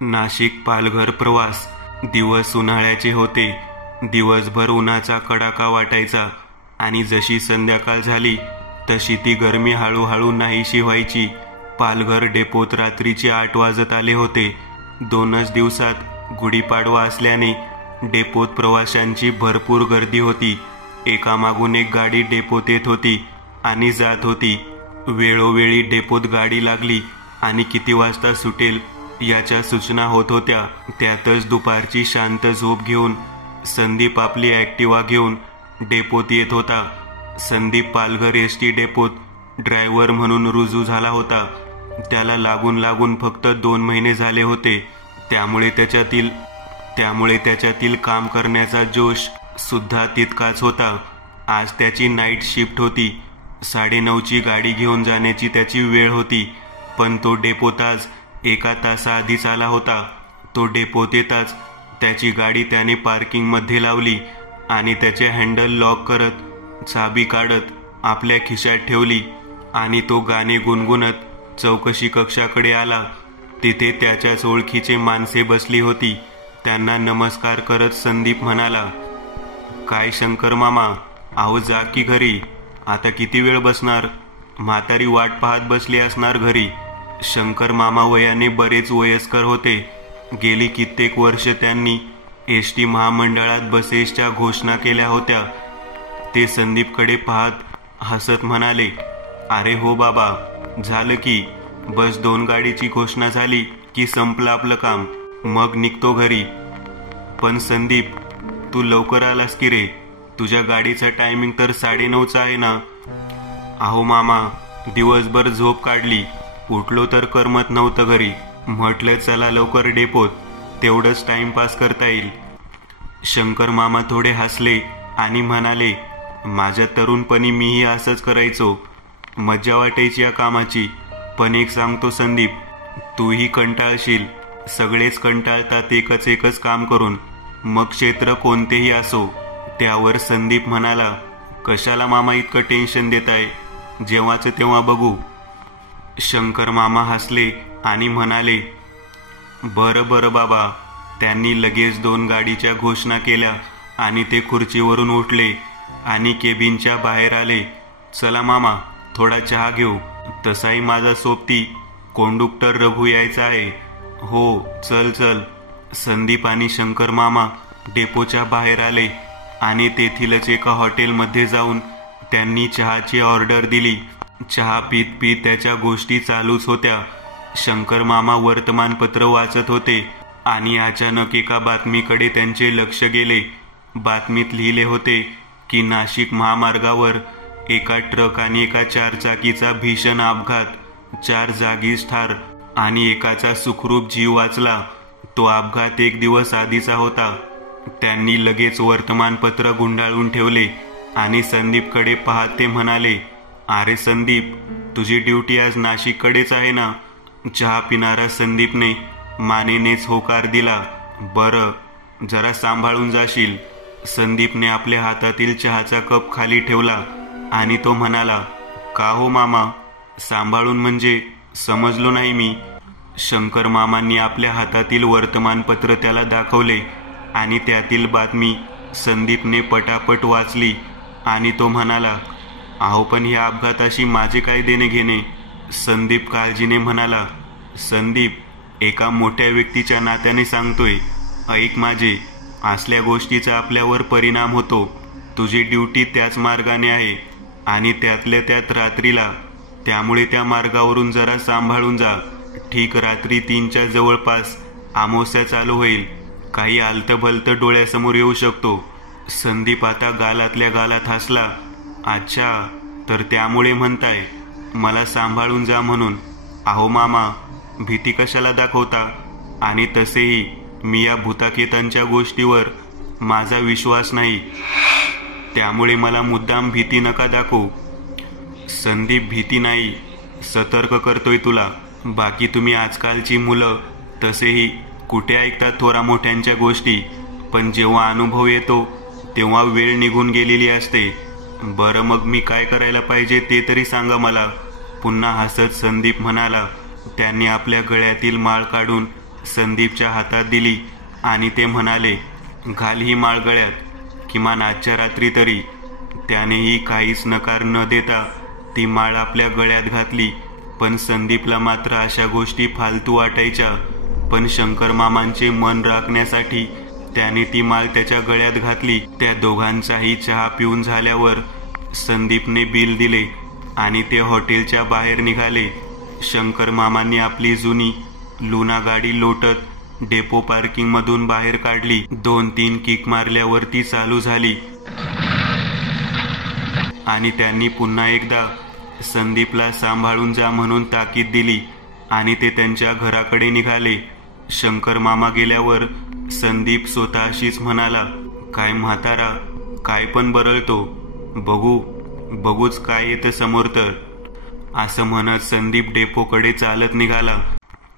नाशिक पालघर प्रवास। दिवस उन्हाळ्याचे होते। दिवसभर उन्हाचा कडाका वाटायचा आणि जशी संध्याकाळ झाली तशी ती गरमी हळूहळू नाहीशी व्हायची। पालघर डेपोत रात्रीचे 8 वाजत आले होते। 2च दिवसात गुढीपाडवा असल्याने डेपोत प्रवाशांची भरपूर गर्दी होती। एकामागून एक गाडी डेपोत येत होती आणि जात होती। वेळोवेळी डेपोत गाडी लागली आणि किती वाजता सुटेल याच्या सूचना होत होत्या। त्यातच दुपारची शांत झोप घेऊन संदीप आपली ॲक्टिवा घेऊन डेपोत येत होता। संदीप पालघर एसटी डेपोत ड्रायव्हर म्हणून रुजू झाला होता। त्याला लागून फक्त 2 महिने झाले होते। त्यामुळे त्याच्यातील काम करण्याचा जोश सुद्धा तितकाच होता। आज त्याची नाईट शिफ्ट होती। 9:30ची गाडी घेऊन जाण्याची त्याची वेळ होती, पण तो डेपोत आज 1 तासाआधीच आला होता। तो डेपोत येताच त्याची गाडी त्याने पार्किंगमध्ये लावली आणि त्याचे हँडल लॉक करत चाबी काढत आपल्या खिशात ठेवली आणि तो गाणे गुणगुणत चौकशी कक्षाकडे आला। तिथे त्याच्याच ओळखीचे माणसे बसली होती। त्यांना नमस्कार करत संदीप म्हणाला, काय शंकर मामा, अहो जा की घरी। आता किती वेळ बसणार? म्हातारी वाट पाहत बसली असणार घरी। शंकर मामा वयाने बरेच वयस्कर होते। गेली कित्येक वर्ष त्यांनी एसटी महामंडळात बसेसच्या घोषणा केल्या होत्या। ते संदीपकडे पाहत हसत म्हणाले, अरे हो बाबा, झालं की बस 2 गाडीची घोषणा झाली की संपलं आपलं काम, मग निघतो घरी। पण संदीप, तू लवकर आलास की रे? तुझ्या गाडीचा टायमिंग तर 9:30चा आहे ना? अहो मामा, दिवसभर झोप काढली, उठलो तर करमत नव्हतं घरी। म्हटलं चला लवकर डेपोत, तेवढंच टाइमपास करता येईल। शंकर मामा थोडे हसले आणि म्हणाले, माझ्या तरुणपणी मीही असंच करायचो। मज्जा वाटायची या कामाची। पण एक सांगतो संदीप, तूही कंटाळशील। सगळेच कंटाळतात एकच काम करून, मग क्षेत्र कोणतेही असो। त्यावर संदीप म्हणाला, कशाला मामा इतकं टेन्शन देताय? जेव्हाचं तेव्हा बघू। शंकर मामा हसले आणि म्हणाले, बरं बाबा। त्यांनी लगेच 2 गाडीच्या घोषणा केल्या आणि ते खुर्चीवरून उठले आणि केबिनच्या बाहेर आले। चला मामा, थोडा चहा घेऊ। तसाही माझा सोबती कंडक्टर रघु यायचा आहे। हो, चल। संदीप आणि शंकर मामा डेपोच्या बाहेर आले आणि तेथीलच एका हॉटेलमध्ये जाऊन त्यांनी चहाची ऑर्डर दिली। चहा पीत त्याच्या गोष्टी चालूच होत्या। शंकर मामा वर्तमानपत्र वाचत होते आणि अचानक एका बातमीकडे त्यांचे लक्ष गेले। बातमीत लिहिले होते की नाशिक महामार्गावर एका ट्रक आणि एका 4 चाकीचा भीषण अपघात। 4 जागीच ठार आणि एकाचा सुखरूप जीव वाचला। तो अपघात 1 दिवस आधीचा होता। त्यांनी लगेच वर्तमानपत्र गुंडाळून ठेवले आणि संदीपकडे पाहत ते म्हणाले, अरे संदीप, तुझी ड्युटी आज नाशिककडेच आहे ना? चहा पिणारा संदीपने मानेनेच होकार दिला। बरं, जरा सांभाळून जाशील। संदीपने आपल्या हातातील चहाचा कप खाली ठेवला आणि तो म्हणाला, का हो मामा, सांभाळून म्हणजे समजलो नाही मी। शंकर मामांनी आपल्या हातातील वर्तमानपत्र त्याला दाखवले आणि त्यातील बातमी संदीपने पटापट वाचली आणि तो म्हणाला, अहो पण ह्या अपघाताशी माझे काय देणे घेणे? संदीप काळजीने म्हणाला, संदीप, एका मोठ्या व्यक्तीच्या नात्याने सांगतोय, ऐक माझे। असल्या गोष्टीचा आपल्यावर परिणाम होतो। तुझी ड्युटी त्याच मार्गाने आहे आणि त्यातल्या त्यात रात्रीला। त्यामुळे त्या मार्गावरून जरा सांभाळून जा। ठीक रात्री 3च्या जवळपास अमावस्या चालू होईल। काही आलतं-भलतं डोळ्यासमोर येऊ शकतो। संदीप आता गालातल्या गालात हसला, अच्छा, तर त्यामुळे म्हणताय मला सांभाळून जा म्हणून? अहो मामा, भीती कशाला दाखवता? आणि तसेही मी या भूताकेतांच्या गोष्टीवर माझा विश्वास नाही, त्यामुळे मला मुद्दाम भीती नका दाखवू। संदीप, भीती नाही, सतर्क करतोय तुला। बाकी तुम्ही आजकालची मुलं तसेही कुठे ऐकतात थोरा मोठ्यांच्या गोष्टी, पण जेव्हा अनुभव येतो तेव्हा वेळ निघून गेलेली असते। बरं, मग मी काय करायला पाहिजे ते तरी सांगा मला। पुन्हा हसत संदीप म्हणाला। त्यांनी आपल्या गळ्यातील माळ काढून संदीपच्या हातात दिली आणि ते म्हणाले, घाल ही माळ गळ्यात, किमान आजच्या रात्री तरी. त्यानेही काहीच नकार न देता ती माळ आपल्या गळ्यात घातली. पण संदीपला मात्र अशा गोष्टी फालतू वाटायच्या. पण शंकर मामांचे मन राखण्यासाठी त्याने ती माळ त्याच्या गळ्यात घातली. त्या दोघांचाही चहा पिऊन झाल्यावर संदीपने बिल दिले आणि ते हॉटेलच्या बाहेर निघाले. शंकर मामांनी आपली जुनी लुना गाडी लोटत डेपो पार्किंग मधून बाहेर काढली. 2-3 किक मारल्यावर ती चालू झाली आणि त्यांनी पुन्हा एकदा संदीपला सांभाळून जा म्हणून ताकीद दिली आणि ते त्यांच्या घराकडे निघाले. शंकर मामा गेल्यावर संदीप स्वतःशीच म्हणाला, काय म्हातारा, काय पण बरळतो, बघूच काय येतं समोर तर. असं म्हणत संदीप डेपोकडे चालत निघाला.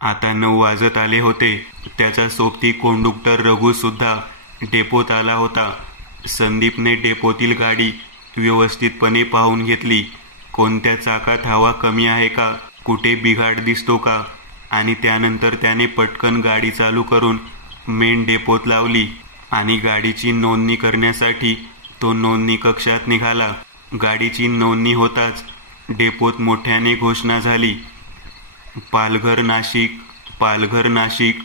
आता 9 वाजत आले होते. त्याचा सोबती कंडक्टर रघु सुद्धा डेपोत आला होता. संदीपने डेपोतील गाडी व्यवस्थितपणे पाहून घेतली. कोणत्या चाकात हवा कमी आहे का, कुठे बिघाड दिसतो का, आणि त्यानंतर त्याने पटकन गाडी चालू करून मेन डेपोत लावली आणि गाडीची नोंदणी करण्यासाठी तो नोंदणी कक्षात निघाला. गाडीची नोंदणी होताच डेपोत मोठ्याने घोषणा झाली, पालघर नाशिक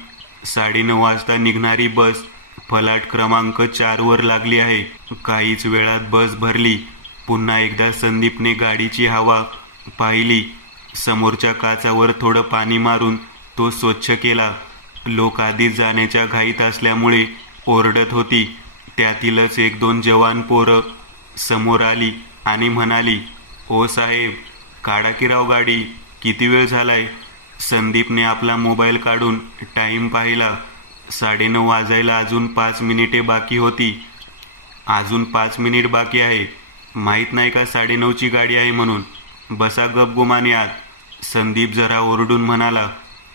9:30 वाजता निघणारी बस फलाट क्रमांक 4 वर लागली आहे. काहीच वेळात बस भरली. पुन्हा एकदा संदीपने गाडीची हवा पाहिली. समोरच्या काचावर थोडं पाणी मारून तो स्वच्छ केला. लोक आधीच जाण्याच्या घाईत असल्यामुळे ओरडत होती. त्यातीलच 1-2 जवान पोरं समोर आली आणि म्हणाली, ओ साहेब, काढा की राव गाडी, किती वेळ झालाय. संदीपने आपला मोबाईल काढून टाइम पाहिला. 9:30 वाजायला अजून 5 मिनिटे बाकी होती. अजून 5 मिनिट बाकी आहे, माहीत नाही का 9:30ची गाडी आहे म्हणून. बसा गप गुमाने आत, संदीप जरा ओरडून म्हणाला.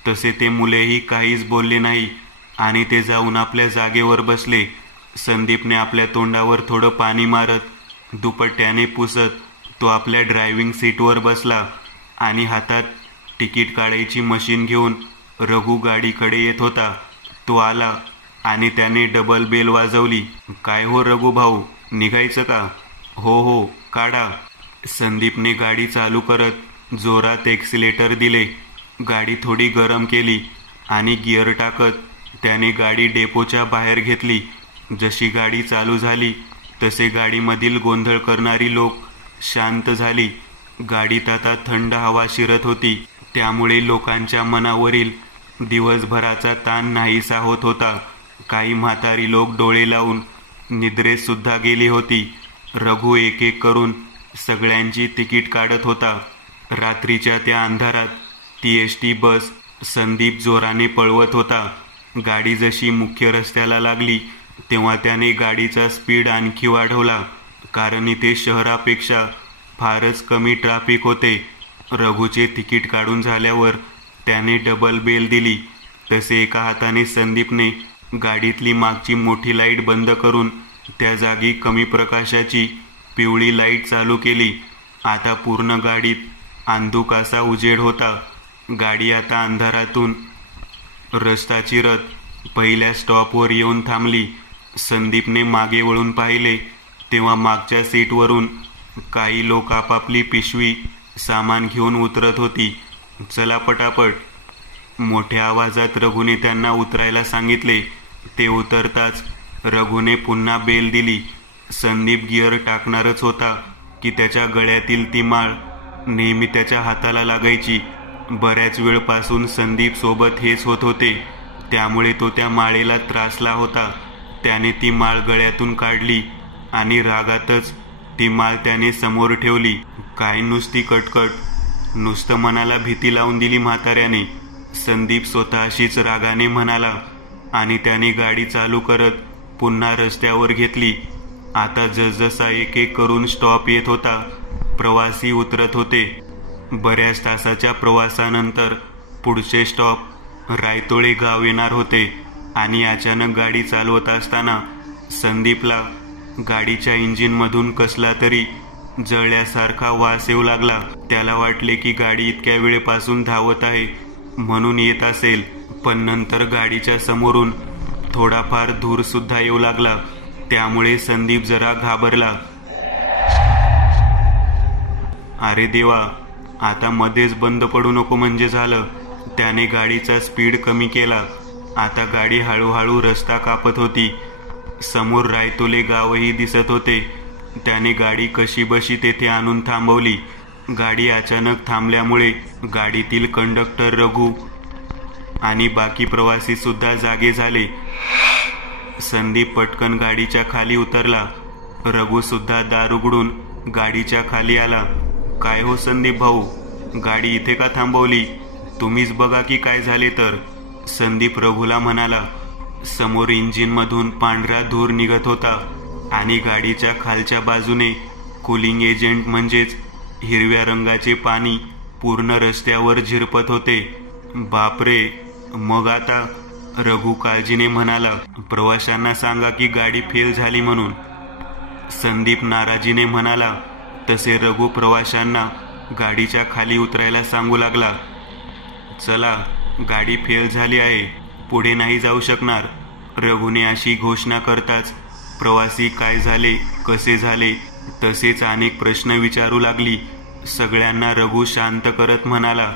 तसे ते मुलेही काहीच बोलले नाही आणि ते जाऊन आपल्या जागेवर बसले. संदीपने आपल्या तोंडावर थोडं पाणी मारत दुपट्ट्याने पुसत तो आपल्या ड्रायव्हिंग सीटवर बसला आणि हातात तिकीट काढायची मशीन घेऊन रघु गाडीकडे येत होता. तो आला आणि त्याने डबल बेल वाजवली. काय हो रघु भाऊ, निघायचं का? हो काढा. संदीपने गाडी चालू करत जोरात एक्सिलेटर दिले. गाडी थोडी गरम केली आणि गिअर टाकत त्याने गाडी डेपोच्या बाहेर घेतली. जशी गाडी चालू झाली तसे गाडीमधील गोंधळ करणारी लोक शांत झाली. गाडीत आता थंड हवा शिरत होती. त्यामुळे लोकांच्या मनावरील दिवसभराचा ताण नाहीसा होत होता. काही म्हातारी लोक डोळे लावून निद्रेत सुद्धा गेली होती. रघु एक करून सगळ्यांची तिकीट काढत होता. रात्रीच्या त्या अंधारात ती एसटी बस संदीप जोराने पळवत होता. गाडी जशी मुख्य रस्त्याला लागली तेव्हा त्याने गाडीचा स्पीड आणखी वाढवला, कारण इथे शहरापेक्षा फारच कमी ट्रॅफिक होते. रघुचे तिकीट काढून झाल्यावर त्याने डबल बेल दिली. तसे एका हाताने संदीपने गाडीतली मागची मोठी लाईट बंद करून त्या जागी कमी प्रकाशाची पिवळी लाईट चालू केली. आता पूर्ण गाडीत अंधुक असा उजेड होता. गाडी आता अंधारातून रस्ता चिरत पहिल्या स्टॉपवर येऊन थांबली. संदीपने मागे वळून पाहिले तेव्हा मागच्या सीटवरून काही लोक आपापली पिशवी सामान घेऊन उतरत होती. चला पटापट, मोठ्या आवाजात रघुने त्यांना उतरायला सांगितले. ते उतरताच रघुने पुन्हा बेल दिली. संदीप गिअर टाकणारच होता की त्याच्या गळ्यातील ती माळ नेहमी त्याच्या हाताला लागायची. बऱ्याच वेळपासून संदीप सोबत हेच होत होते, त्यामुळे तो त्या माळेला त्रासला होता. त्याने ती माळ गळ्यातून काढली आणि रागातच ती माळ त्याने समोर ठेवली. काय नुसती कटकट, नुसतं मनाला भीती लावून दिली म्हाताऱ्याने, संदीप स्वतःशीच रागाने म्हणाला आणि त्याने गाडी चालू करत पुन्हा रस्त्यावर घेतली. आता जसजसा एक करून स्टॉप येत होता, प्रवासी उतरत होते. बऱ्याच तासाच्या प्रवासानंतर पुढचे स्टॉप रायतोळे गाव येणार होते आणि अचानक गाडी चालवत असताना संदीपला गाडीच्या इंजिनमधून कसला तरी जळल्यासारखा वास येऊ लागला. त्याला वाटले की गाडी इतक्या वेळेपासून धावत आहे म्हणून येत असेल, पण नंतर गाडीच्या समोरून थोडाफार धूर सुद्धा येऊ लागला. त्यामुळे संदीप जरा घाबरला. अरे देवा, आता मध्येच बंद पडू नको म्हणजे झालं. त्याने गाडीचा स्पीड कमी केला. आता गाडी हळूहळू रस्ता कापत होती. समोर रायतोले गावही दिसत होते. त्याने गाडी कशीबशी तेथे आणून थांबवली. गाडी अचानक थांबल्यामुळे गाडीतील कंडक्टर रघु आणि बाकी प्रवासी सुद्धा जागे झाले. संदीप पटकन गाडीच्या खाली उतरला. रघु सुद्धा दार उघडून गाडीच्या खाली आला. काय हो संदीप भाऊ, गाडी इथे का थांबवली? तुम्हीच बघा की काय झाले तर, संदीप रघुला म्हणाला. समोर इंजिनमधून पांढरा धूर निघत होता आणि गाडीच्या खालच्या बाजूने कूलिंग एजंट म्हणजेच हिरव्या रंगाचे पाणी पूर्ण रस्त्यावर झिरपत होते. बापरे, मग आता? रघु काळजीने म्हणाला. प्रवाशांना सांगा की गाडी फेल झाली म्हणून, संदीप नाराजीने म्हणाला. तसे रघु प्रवाशांना गाडीच्या खाली उतरायला सांगू लागला. चला, गाडी फेल झाली आहे, पुढे नाही जाऊ शकणार. रघुने अशी घोषणा करताच प्रवासी काय झाले, कसे झाले तसेच अनेक प्रश्न विचारू लागली. सगळ्यांना रघु शांत करत म्हणाला,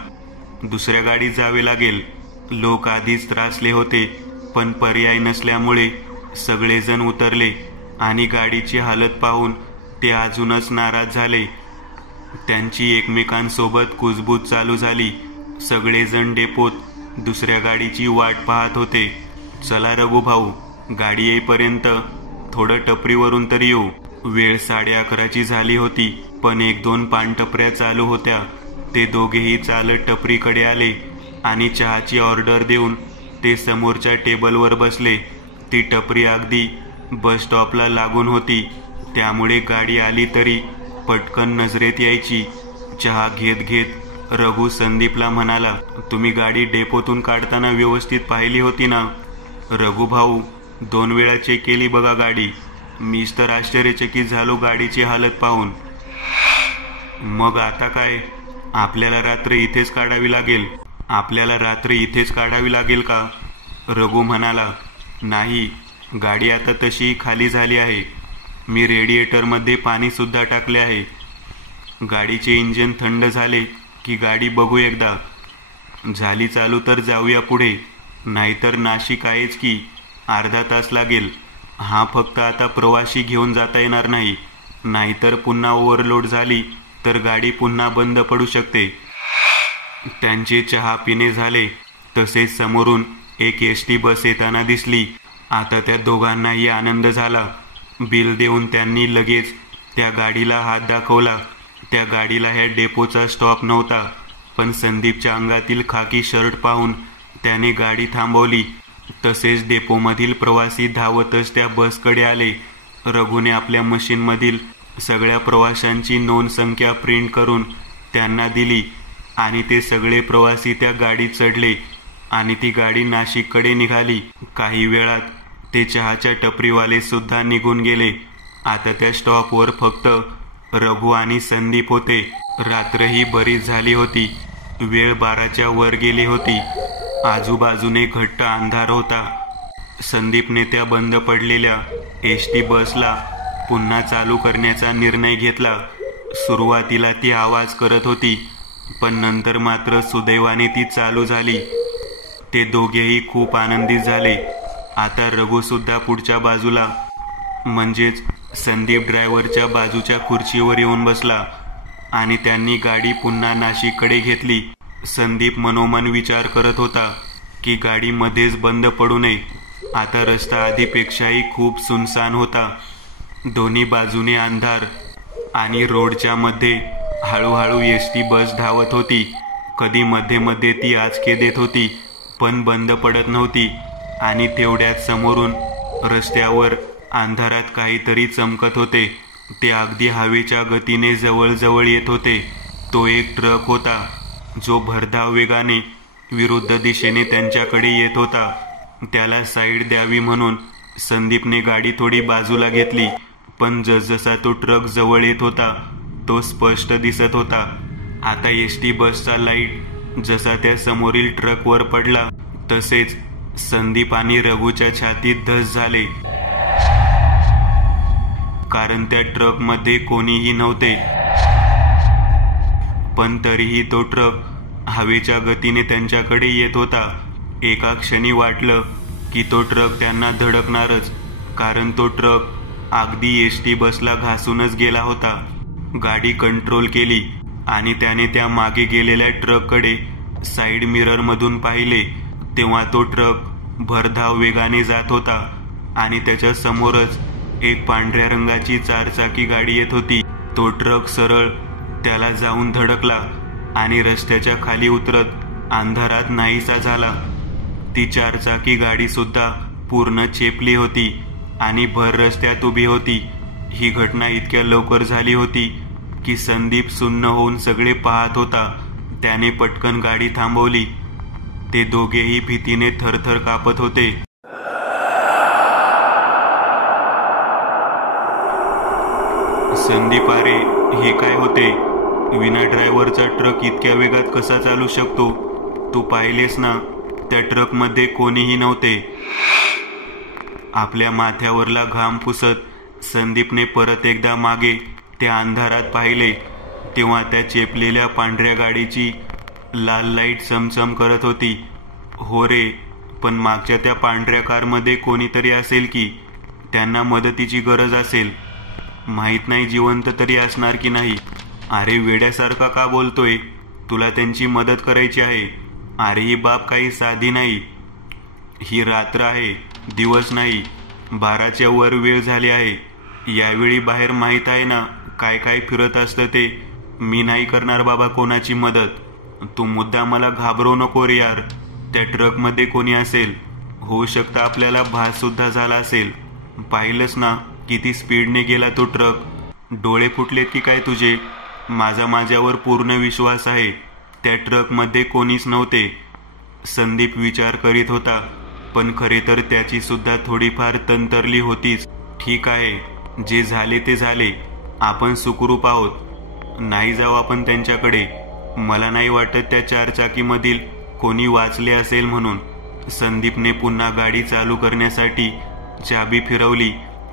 दुसऱ्या गाडीत जावे लागेल. लोक आधीच त्रासले होते, पण पर्याय नसल्यामुळे सगळेजण उतरले आणि गाडीची हालत पाहून ते अजूनच नाराज झाले. त्यांची एकमेकांसोबत कुजबूज चालू झाली. सगळेजण डेपोत दुसऱ्या गाडीची वाट पाहत होते. चला रघु भाऊ, गाडी येईपर्यंत थोडं टपरीवरून तरी येऊ. वेळ 11:30ची झाली होती, पण 1-2 पानटपऱ्या चालू होत्या. ते दोघेही चालत टपरीकडे आले आणि चहाची ऑर्डर देऊन ते समोरच्या टेबलवर बसले. ती टपरी अगदी बस स्टॉपला लागून होती, त्यामुळे गाडी आली तरी पटकन नजरेत यायची. चहा घेत घेत रघु संदीपला म्हणाला, तुम्ही गाडी डेपोतून काढताना व्यवस्थित पाहिली होती ना? रघु भाऊ, 2 वेळा चेक केली बघा गाडी. मीच तर आश्चर्यचकित झालो गाडीची हालत पाहून. मग आता काय? आपल्याला रात्र इथेच काढावी लागेल. आपल्याला रात्र इथेच काढावी लागेल का? रघु म्हणाला. नाही, गाडी आता तशी खाली झाली आहे. मी रेडिएटरमध्ये पाणी सुद्धा टाकले आहे. गाडीचे इंजिन थंड झाले की गाडी बघू एकदा. झाली चालू तर जाऊया पुढे, नाहीतर नाशिक आहेच की, अर्धा तास लागेल. हा फक्त आता प्रवासी घेऊन जाता येणार नाही, नाहीतर पुन्हा ओव्हरलोड झाली तर गाडी पुन्हा बंद पडू शकते. त्यांचे चहा पिणे झाले तसेच समोरून एक एसटी बस येताना दिसली. आता त्या दोघांनाही आनंद झाला. बिल देऊन त्यांनी लगेच त्या गाडीला हात दाखवला. त्या गाडीला ह्या डेपोचा स्टॉप नव्हता, पण संदीपच्या अंगातील खाकी शर्ट पाहून त्याने गाडी थांबवली. तसेच डेपोमधील प्रवासी धावतच त्या बसकडे आले. रघुने आपल्या मशीनमधील सगळ्या प्रवाशांची नोंद संख्या प्रिंट करून त्यांना दिली आणि ते सगळे प्रवासी त्या गाडीत चढले आणि ती गाडी नाशिककडे निघाली. काही वेळात ते चहाच्या टपरीवाले सुद्धा निघून गेले. आता त्या स्टॉपवर फक्त रघु आणि संदीप होते. रात्रही बरीच झाली होती. वेळ 12च्या वर गेली होती. आजूबाजूने घट्ट अंधार होता. संदीपने त्या बंद पडलेल्या एसटी बसला पुन्हा चालू करण्याचा निर्णय घेतला. सुरुवातीला ती आवाज करत होती, पण नंतर मात्र सुदैवाने ती चालू झाली. ते दोघेही खूप आनंदित झाले. आता रघु सुद्धा पुढच्या बाजूला म्हणजेच संदीप ड्रायव्हरच्या बाजूच्या खुर्चीवर येऊन बसला आणि त्यांनी गाडी पुन्हा नाशिककडे घेतली. संदीप मनोमन विचार करत होता की गाडी मध्येच बंद पडू नये. आता रस्ता आधीपेक्षाही खूप सुनसान होता. दोन्ही बाजूने अंधार आणि रोडच्या मध्ये हळूहळू एसटी बस धावत होती. कधी मध्ये मध्ये ती आचके देत होती, पण बंद पडत नव्हती. आणि तेवढ्यात समोरून रस्त्यावर अंधारात काहीतरी चमकत होते. ते अगदी हवेच्या गतीने जवळ येत होते. तो एक ट्रक होता जो भरधाव वेगाने विरुद्ध दिशेने त्यांच्याकडे येत होता. त्याला साईड द्यावी म्हणून संदीपने गाडी थोडी बाजूला घेतली, पण जसजसा तो ट्रक जवळ येत होता तो स्पष्ट दिसत होता. आता एसटी बसचा लाईट जसा त्या समोरील ट्रकवर पडला तसेच संदीप आणि रघुच्या छातीत धस झाले, कारण त्या ट्रकमध्ये कोणीही नव्हते. पण तरीही तो ट्रक हवेच्या गतीने त्यांच्याकडे येत होता. एका क्षणी वाटलं की तो ट्रक त्यांना धडकणारच, कारण तो ट्रक अगदी एसटी बसला घासूनच गेला होता. गाडी कंट्रोल केली आणि त्याने त्या मागे गेलेल्या ट्रककडे साईड मिरर मधून पाहिले, तेव्हा तो ट्रक भरधाव वेगाने जात होता आणि त्याच्या समोरच एक पांढऱ्या रंगाची 4 चाकी गाडी येत होती. तो ट्रक सरळ त्याला जाऊन धडकला आणि रस्त्याच्या खाली उतरत अंधारात नाहीसा झाला. ती 4 चाकी गाडी सुद्धा पूर्ण चेपली होती आणि भर रस्त्यात उभी होती. ही घटना इतक्या लवकर झाली होती की संदीप सुन्न होऊन सगळे पाहत होता. त्याने पटकन गाडी थांबवली. ते दोघेही भीतीने थरथर कापत होते. संदीप, अरे हे काय होते? विना ड्रायव्हरचा ट्रक इतक्या वेगात कसा चालू शकतो? तू पाहिलेस ना, त्या ट्रकमध्ये कोणीही नव्हते. आपल्या माथ्यावरला घाम पुसत संदीपने परत एकदा मागे त्या अंधारात पाहिले, तेव्हा त्या चेपलेल्या पांढऱ्या गाडीची लाल लाईट चमचम करत होती. हो रे, पण मागच्या त्या पांढऱ्या कारमध्ये कोणीतरी असेल की, त्यांना मदतीची गरज असेल. माहित नाही जिवंत तरी असणार की नाही. अरे वेड्यासारखा का बोलतोय? तुला त्यांची मदत करायची आहे. अरे ही बाब काही साधी नाही. ही रात्र आहे, दिवस नाही. 12च्या वर वेळ झाली आहे. यावेळी बाहेर माहित आहे ना काय काय फिरत असतं ते. मी नाही करणार बाबा कोणाची मदत. तू मुद्दा मला घाबरवू नको रे यार. त्या ट्रकमध्ये कोणी असेल. होऊ शकतं आपल्याला भास सुद्धा झाला असेल. पाहिलंस ना किती स्पीडने गेला तो ट्रक. डोळे फुटलेत की काय तुझे? माझ्यावर पूर्ण विश्वास आहे. त्या ट्रकमध्ये कोणीच नव्हते. संदीप विचार करीत होता, पण खरे तर त्याची सुद्धा थोडीफार तंतरली होतीच. ठीक आहे, जे झाले ते झाले. आपण सुखरूप आहोत. नाही जाऊ आपण त्यांच्याकडे. मला नाही वाटत त्या 4 चाकीमधील कोणी वाचले असेल म्हणून. संदीपने पुन्हा गाडी चालू करण्यासाठी चाबी फिरवली,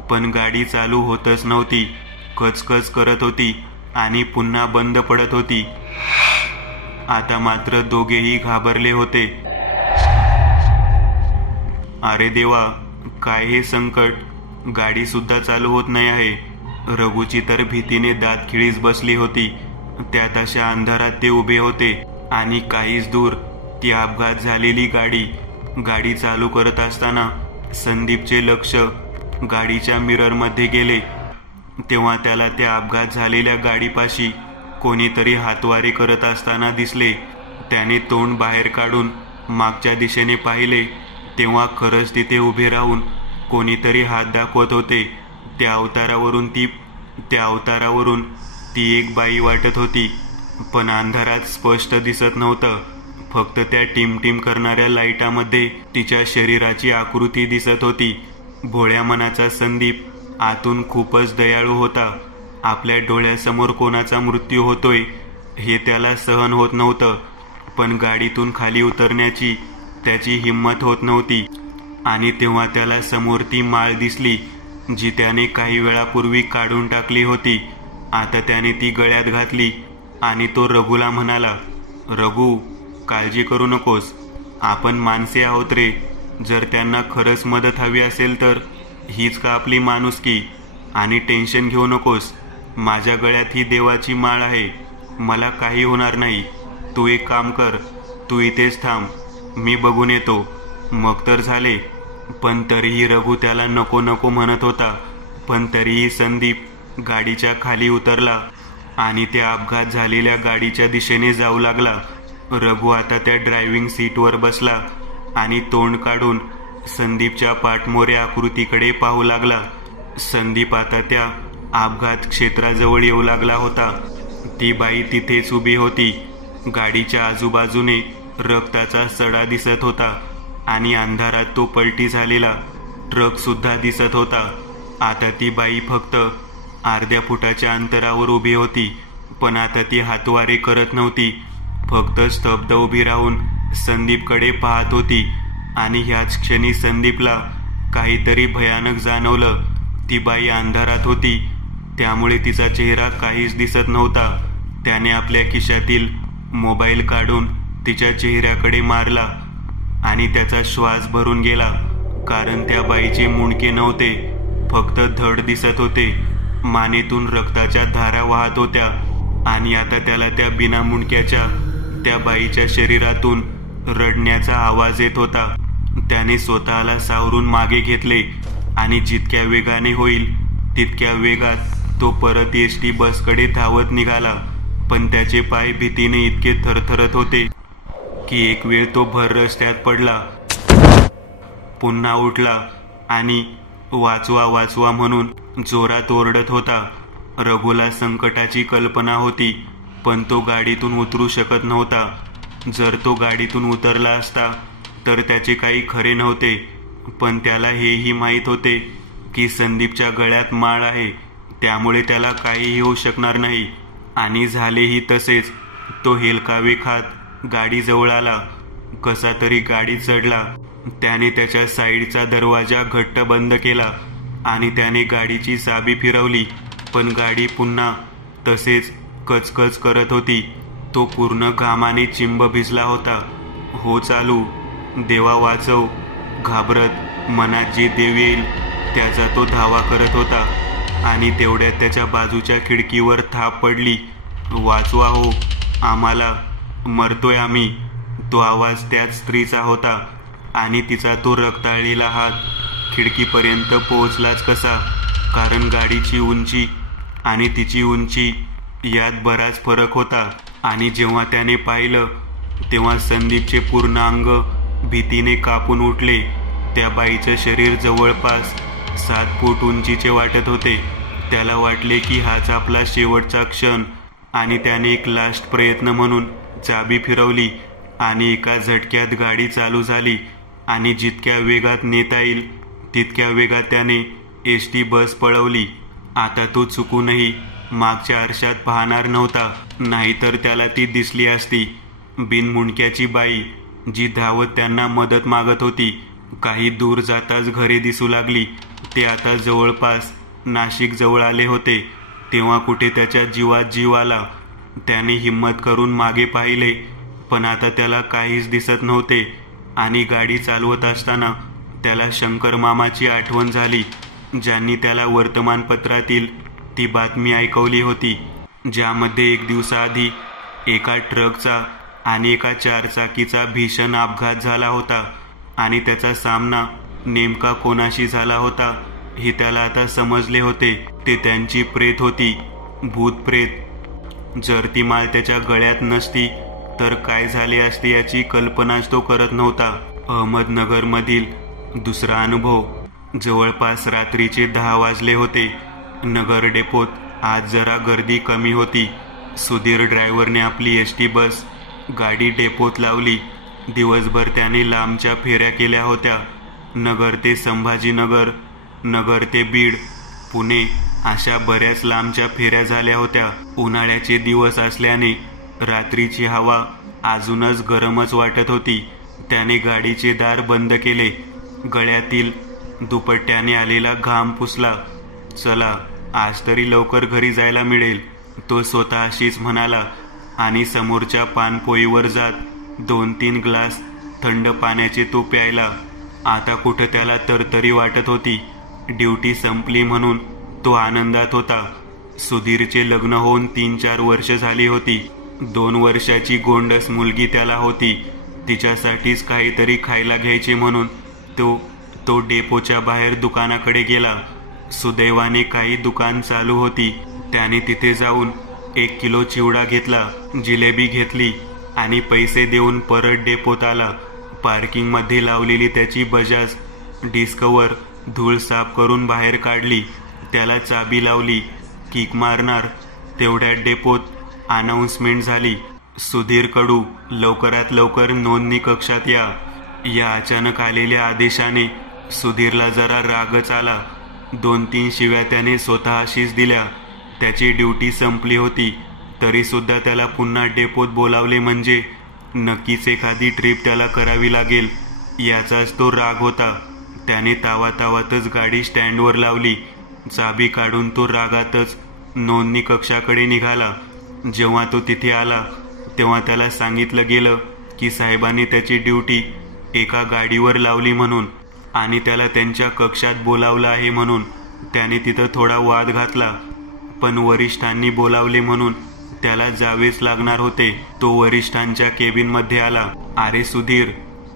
पण गाडी चालू होतच नव्हती. कचकच करत होती आणि पुन्हा बंद पडत होती. आता मात्र दोघेही घाबरले होते. अरे देवा, काय हे संकट. गाडी सुद्धा चालू होत नाही आहे. रघुची तर भीतीने दात खिळीस बसली होती. त्यात अशा अंधारात ते उभे होते आणि काहीच दूर ती अपघात झालेली गाडी चालू करत असताना संदीपचे लक्ष गाडीच्या मिररमध्ये गेले. तेव्हा त्याला त्या अपघात झालेल्या गाडीपाशी कोणीतरी हातवारे करत असताना दिसले. त्याने तोंड बाहेर काढून मागच्या दिशेने पाहिले, तेव्हा खरंच तिथे उभे राहून कोणीतरी हात दाखवत होते. त्या अवतारावरून ती एक बाई वाटत होती, पण अंधारात स्पष्ट दिसत नव्हतं. फक्त त्या टिमटिम करणाऱ्या लाईटामध्ये तिच्या शरीराची आकृती दिसत होती. भोळ्या मनाचा संदीप आतून खूपच दयाळू होता. आपल्या डोळ्यासमोर कोणाचा मृत्यू होतोय हे त्याला सहन होत नव्हतं, पण गाडीतून खाली उतरण्याची त्याची हिंमत होत नव्हती. आणि तेव्हा त्याला समोर ती माळ दिसली, जी त्याने काही वेळापूर्वी काढून टाकली होती. आता त्याने ती गळ्यात घातली आणि तो रघुला म्हणाला, रघु, काळजी करू नकोस. आपण माणसे आहोत रे. जर त्यांना खरंच मदत हवी असेल तर हीच का आपली माणुसकी. आणि टेन्शन घेऊ नकोस. माझ्या गळ्यात ही देवाची माळ आहे. मला काही होणार नाही. तू एक काम कर, तू इथेच थांब. मी बघून येतो. मग तर झाले. पण तरीही रघु त्याला नको नको म्हणत होता. पण तरीही संदीप गाडीच्या खाली उतरला आणि त्या अपघात झालेल्या गाडीच्या दिशेने जाऊ लागला. रघु आता त्या ड्रायव्हिंग सीटवर बसला आणि तोंड काढून संदीपच्या पाठमोऱ्या आकृतीकडे पाहू लागला. संदीप आता त्या अपघात क्षेत्राजवळ येऊ लागला होता. ती बाई तिथेच उभी होती. गाडीच्या आजूबाजूने रक्ताचा सडा दिसत होता आणि अंधारात तो पलटी झालेला ट्रक सुद्धा दिसत होता. आता ती बाई फक्त अर्ध्या फुटाच्या अंतरावर उभी होती, पण आता ती हातवारे करत नव्हती. फक्त स्तब्ध उभी राहून संदीपकडे पाहत होती. आणि ह्याच क्षणी संदीपला काहीतरी भयानक जाणवलं. ती बाई अंधारात होती, त्यामुळे तिचा चेहरा काहीच दिसत नव्हता. त्याने आपल्या खिशातील मोबाईल काढून तिच्या चेहऱ्याकडे मारला आणि त्याचा श्वास भरून गेला, कारण त्या बाईचे मुंडके नव्हते, फक्त धड दिसत होते. मानेतून रक्ताच्या धारा वाहत होत्या आणि आता त्याला त्या बिना मुंडक्याच्या त्या बाईच्या शरीरातून रडण्याचा आवाज येत होता. त्याने स्वतःला सावरून मागे घेतले आणि जितक्या वेगाने होईल तितक्या वेगात तो परत एसटी बसकडे धावत निघाला. पण त्याचे पाय भीतीने इतके थरथरत होते की एक वेळ तो भर रस्त्यात पडला. पुन्हा उठला आणि वाचवा वाचवा म्हणून जोरात ओरडत होता. रघुला संकटाची कल्पना होती, पण तो गाडीतून उतरू शकत नव्हता. जर तो गाडीतून उतरला असता तर त्याचे काही खरे नव्हते, पण त्याला हेही माहीत होते की संदीपच्या गळ्यात माळ आहे, त्यामुळे त्याला काहीही होऊ शकणार नाही. आणि झालेही तसेच. तो हेलकावे खात गाडीजवळ आला. कसा तरी गाडीत चढला. त्याने त्याच्या साईडचा दरवाजा घट्ट बंद केला आणि त्याने गाडीची चाबी फिरवली, पण गाडी पुन्हा तसेच कचकच करत होती. तो पूर्ण घामाने चिंब भिजला होता. हो चालू, देवा वाचव. घाबरत मनात जे देव येईल त्याचा तो धावा करत होता आणि तेवढ्यात त्याच्या बाजूच्या खिडकीवर थाप पडली. वाचवा हो आम्हाला, मरतोय आम्ही. तो आवाज त्याच स्त्रीचा होता आणि तिचा तो रक्ताळलेला हात खिडकीपर्यंत पोहोचलाच कसा, कारण गाडीची उंची आणि तिची उंची यात बराच फरक होता. आणि जेव्हा त्याने पाहिलं तेव्हा संदीपचे पूर्ण अंग भीतीने कापून उठले. त्या बाईचं शरीर जवळपास 7 फूट उंचीचे वाटत होते. त्याला वाटले की हाच आपला शेवटचा क्षण आणि त्याने एक लास्ट प्रयत्न म्हणून चाबी फिरवली आणि एका झटक्यात गाडी चालू झाली आणि जितक्या वेगात नेता येईल तितक्या वेगात त्याने एसटी बस पळवली. आता तो चुकूनही मागच्या आरशात पाहणार नव्हता, नाहीतर त्याला ती दिसली असती. बिनमुंडक्याची बाई जी धावत त्यांना मदत मागत होती. काही दूर जाताच घरे दिसू लागली. ते आता जवळपास नाशिक जवळ आले होते. तेव्हा कुठे त्याच्या जीवात जीव आला. त्याने हिम्मत करून मागे पाहिले, पण आता त्याला काहीच दिसत नव्हते. आणि गाडी चालवत असताना त्याला शंकर मामाची आठवण झाली, ज्यांनी त्याला वर्तमानपत्रातील ती बातमी ऐकवली होती, ज्यामध्ये 1 दिवसाआधी एका ट्रकचा आणि एका 4 चाकीचा भीषण अपघात झाला होता. आणि त्याचा सामना नेमका कोणाशी झाला होता हे त्याला आता समजले होते. ते त्यांची प्रेत होती, भूतप्रेत. जर ती माळ त्याच्या गळ्यात नसती तर काय झाले असते याची कल्पनाच तो करत नव्हता. अहमदनगरमधील दुसरा अनुभव. जवळपास रात्रीचे 10 वाजले होते. नगर डेपोत आज जरा गर्दी कमी होती. सुधीर ड्रायव्हरने आपली एसटी बस गाडी डेपोत लावली. दिवसभर त्याने लांबच्या फेऱ्या केल्या होत्या. नगर ते संभाजीनगर, नगर ते बीड, पुणे अशा बऱ्याच लांबच्या फेऱ्या झाल्या होत्या. उन्हाळ्याचे दिवस असल्याने रात्रीची हवा अजूनच गरमच वाटत होती. त्याने गाडीचे दार बंद केले. गळ्यातील दुपट्ट्याने आलेला घाम पुसला. चला आज तरी लवकर घरी जायला मिळेल, तो स्वतःशीच म्हणाला. आणि समोरच्या पानपोईवर जात 2-3 ग्लास थंड पाण्याचे तो प्यायला. आता कुठं त्याला तरतरी वाटत होती. ड्युटी संपली म्हणून तो आनंदात होता. सुधीरचे लग्न होऊन 3-4 वर्ष झाली होती. 2 वर्षाची गोंडस मुलगी त्याला होती. तिच्यासाठीच काहीतरी खायला घ्यायचे म्हणून तो डेपोच्या बाहेर दुकानाकडे गेला. सुदैवाने काही दुकान चालू होती. त्याने तिथे जाऊन 1 किलो चिवडा घेतला, जिलेबी घेतली आणि पैसे देऊन परत डेपोत आला. पार्किंगमध्ये लावलेली त्याची बजाज डिस्कवर धूळ साफ करून बाहेर काढली. त्याला चाबी लावली. किक मारणार तेवढ्यात डेपोत अनाउन्समेंट झाली, सुधीर कडू लवकरात लवकर नोंदणी कक्षात या. या अचानक आलेल्या आदेशाने सुधीरला जरा रागच आला. 2-3 शिव्या त्याने स्वतःशीच दिल्या. त्याची ड्युटी संपली होती तरी सुद्धा त्याला पुन्हा डेपोत बोलावले म्हणजे नक्कीच एखादी ट्रिप त्याला करावी लागेल. याचाच तो राग होता. त्याने तावातावातच गाडी स्टँडवर लावली. चाबी काढून तो रागातच नोंदणी कक्षाकडे निघाला. जेव्हा तो तिथे आला तेव्हा त्याला सांगितलं गेलं की साहेबांनी त्याची ड्युटी एका गाडीवर लावली म्हणून आणि त्याला त्यांच्या कक्षात बोलावलं आहे म्हणून. त्याने तिथं थोडा वाद घातला, पण वरिष्ठांनी बोलावले म्हणून त्याला जावेच लागणार होते. तो वरिष्ठांच्या केबिनमध्ये आला. अरे सुधीर,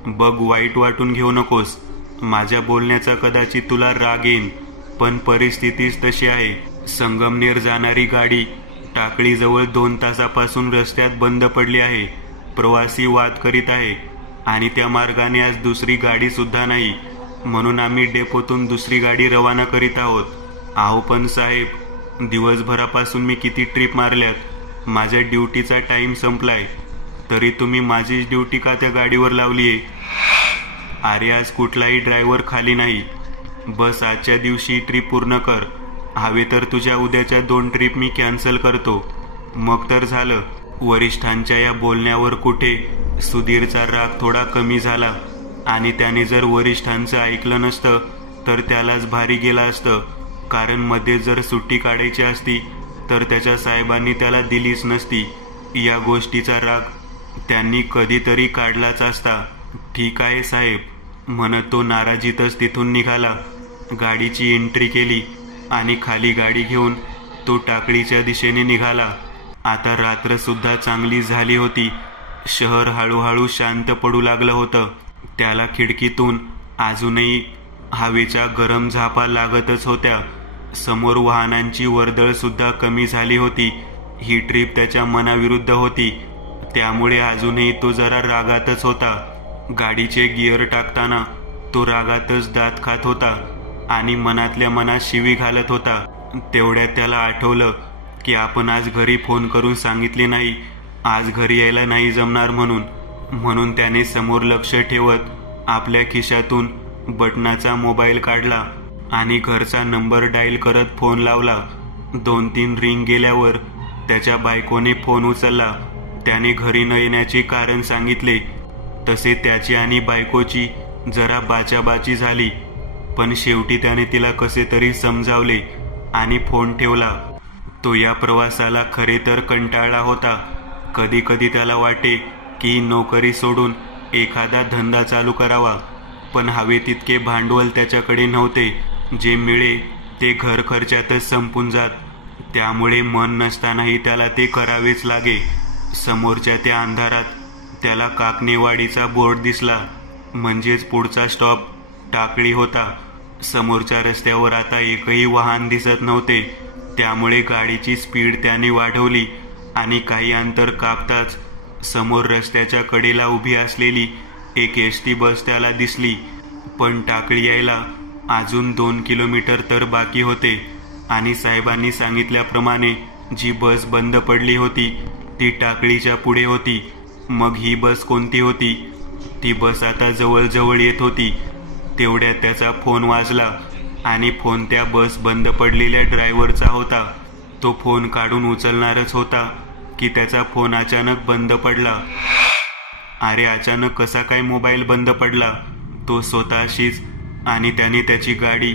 बघ, वाईट वाटून घेऊ नकोस. माझ्या बोलण्याचा कदाचित तुला राग येईल, पण परिस्थितीच तशी आहे. संगमनेर जाणारी गाडी टाकळीजवळ 2 तासापासून रस्त्यात बंद पडली आहे. प्रवासी वाद करीत आहे आणि त्या मार्गाने आज दुसरी गाडी सुद्धा नाही. म्हणून आम्ही डेपोतून दुसरी गाडी रवाना करीत आहोत. अहो पण साहेब, दिवसभरापासून मी किती ट्रिप मारल्यात. माझ्या ड्युटीचा टाइम संपलाय, तरी तुम्ही माझीच ड्युटी का त्या गाडीवर लावलीये? अरे आज कुठलाही ड्रायव्हर खाली नाही. बस आजच्या दिवशी ट्रिप पूर्ण कर. हवे तर तुझ्या उद्याच्या 2 ट्रिप मी कॅन्सल करतो. मग तर झालं. वरिष्ठांच्या या बोलण्यावर कुठे सुधीरचा राग थोडा कमी झाला आणि त्याने जर वरिष्ठांचं ऐकलं नसतं तर त्यालाच भारी गेला असतं. कारण मध्ये जर सुट्टी काढायची असती तर त्याच्या साहेबांनी त्याला दिलीच नसती. या गोष्टीचा राग त्यांनी कधीतरी काढलाच असता. ठीक आहे साहेब, म्हणत तो नाराजीतच तिथून निघाला. गाडीची एंट्री केली आणि खाली गाडी घेऊन तो टाकळीच्या दिशेने निघाला. आता रात्र सुद्धा चांगली झाली होती. शहर हळूहळू शांत पडू लागलं होतं. त्याला खिडकीतून अजूनही हवेच्या गरम झापा लागतच होत्या. समोर वाहनांची वर्दळ सुद्धा कमी झाली होती. ही ट्रिप त्याच्या मनाविरुद्ध होती, त्यामुळे अजूनही तो जरा रागातच होता. गाडीचे गिअर टाकताना तो रागातच दात खात होता आणि मनातल्या मनात शिवी घालत होता. तेवढ्यात त्याला आठवलं की आपण आज घरी फोन करून सांगितले नाही आज घरी यायला नाही जमणार म्हणून त्याने समोर लक्ष ठेवत आपल्या खिशातून बटनाचा मोबाईल काढला आणि घरचा नंबर डायल करत फोन लावला. 2-3 रिंग गेल्यावर त्याच्या बायकोने फोन उचलला. त्याने घरी न येण्याचे कारण सांगितले. तसे त्याची आणि बायकोची जरा बाचाबाची झाली, पण शेवटी त्याने तिला कसे तरी समजावले आणि फोन ठेवला. तो या प्रवासाला खरे तर कंटाळला होता. कधी कधी त्याला वाटे की नोकरी सोडून एखादा धंदा चालू करावा, पण हवे तितके भांडवल त्याच्याकडे नव्हते. जे मिळे ते घर खर्चातच संपून जात. त्यामुळे मन नसतानाही त्याला ते करावेच लागे. समोरच्या त्या अंधारात त्याला काकणेवाडीचा बोर्ड दिसला, म्हणजेच पुढचा स्टॉप टाकळी होता. समोरच्या रस्त्यावर आता एकही वाहन दिसत नव्हते, त्यामुळे गाडीची स्पीड त्याने वाढवली आणि काही अंतर कापताच समोर रस्त्याच्या कडेला उभी असलेली एक एसटी बस त्याला दिसली. पण टाकळी यायला अजून 2 किलोमीटर तर बाकी होते आणि साहेबांनी सांगितल्याप्रमाणे जी बस बंद पडली होती ती टाकळीच्या पुढे होती. मग ही बस कोणती होती? ती बस आता जवळजवळ येत होती. तेवढ्यात त्याचा फोन वाजला आणि फोन त्या बस बंद पडलेल्या ड्रायव्हरचा होता. तो फोन काढून उचलणारच होता की त्याचा फोन अचानक बंद पडला. अरे अचानक कसा काय मोबाईल बंद पडला? तो स्वतःशीच आणि त्याने त्याची गाडी